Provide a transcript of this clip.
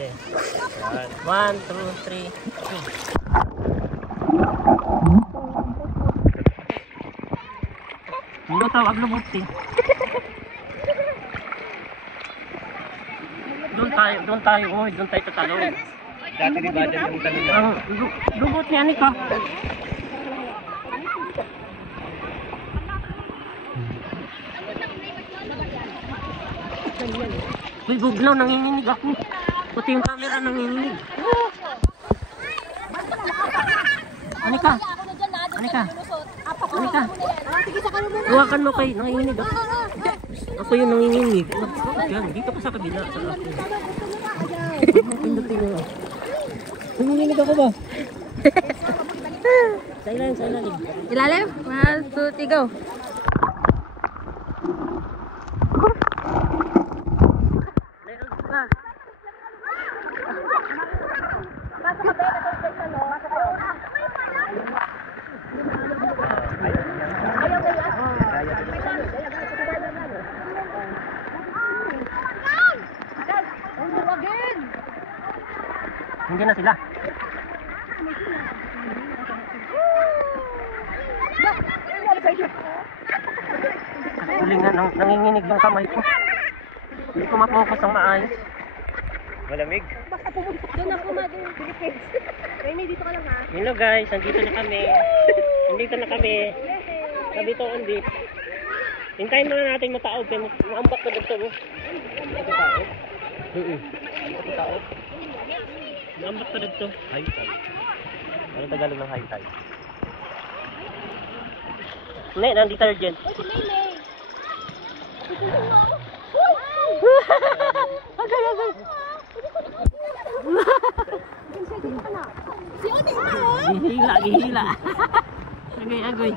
Okay. Yan. 1, 2, 3. Hindi tawag lubuti. Doon tayo tatalon. Dati di ba dyan yung talon? Lubot niya ni ka. Uy, buglaw, nanginginig ako. Pati yung camera nanginginig. Ano ka? Ano ka? Ano ka? Huwakan mo kayo, nanginginig ako. Ako yung nanginginig. Yan, dito pa sa kabila. Sa ako. Pindutin nyo. Nanginginig ako ba? Sa ilalim, sa ilalim. Ilalim? 1, 2, 3, go. Hindi na sila. Tuling na, nanginginig yung kamay ko. Hindi ko mapokus ang maayos. Malamig? Doon ako madun. Remy, dito ka lang ha. Hello guys, nandito na kami. Nandito na kami. Sabi to, hindi. Hintayin muna natin mataog. Maambat na dito. Mataog? Mataog? Maambat na dito. High tide. Ano Tagalog ng high tide? Hindi, ng detergent. Agay, agay. Si Ote na oh. Gihila, gihila. Agay, agay.